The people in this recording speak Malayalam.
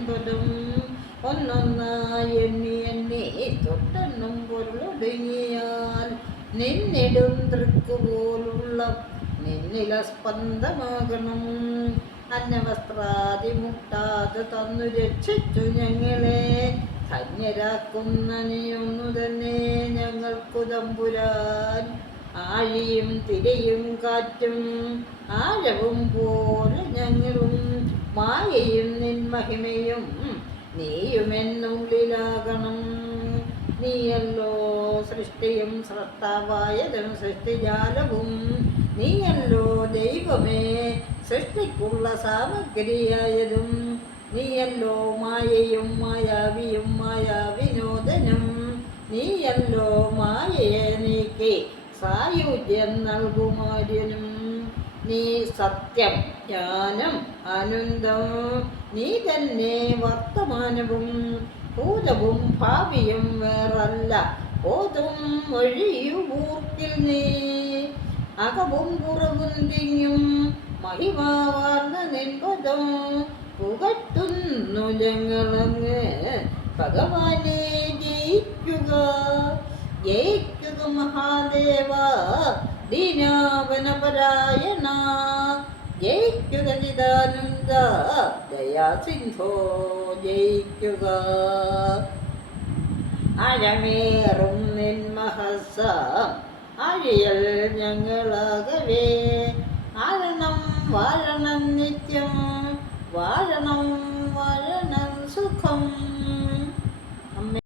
നിൻപതും ഒന്നൊന്നായി എണ്ണി എണ്ണി തൊട്ടെണ്ണും പൊരുളൊടുങ്ങിയാൽ നിന്നിടും തൃക്കുപോലുള്ള നിന്നില സ്പന്ദമാകണം. അന്നവസ്ത്രാതി മുട്ടാതെ തന്നു രക്ഷിച്ചു ഞങ്ങളെ. ധന്യരാക്കുന്ന നീയൊന്നു തന്നെ ഞങ്ങൾക്കു തമ്പുരാൻ ആഴിയും തിരയും കാറ്റും ആഴവും പോലെ ഞങ്ങളും മായയും നിൻ മഹിമയും നീയുമെന്നുള്ളിലാകണം. നീയല്ലോ സൃഷ്ടിയും സൃഷ്ടാവായതും സൃഷ്ടിജാലവും. നീയല്ലോ ദൈവമേ സൃഷ്ടിക്കുള്ള സാമഗ്രിയായതും. നീയല്ലോ മായയും മായാവിയും മായാവിനോദനും. നീയല്ലോ മായയെ നീക്കി സായുജ്യം നൽകുമാര്യനും. നീ സത്യം ജ്ഞാനം ആനന്ദം നീ തന്നെ വർത്തമാനവും ഭൂതവും ഭാവിയും വേറല്ല. ഓതും വഴിയുപൂർത്തിൽ നീ അകവും പുറവും തിങ്ങും മഹിമാവാർന്ന നിൻപദം പുകട്ടുന്നു ഞങ്ങളങ്ങ് ഭഗവാനെ ജയിക്കുക ജയിക്കുക മഹാദേവ. ദീനാവനപരായണ ജയിക്കുക ചിദാനന്ദ ദയാസിന്ധോ ജയിക്കുക. അഴമേറും നിൻ മഹസ അഴിയൽ ഞങ്ങളാകവേ. ആരണം വാഴണം നിത്യം വാഴണം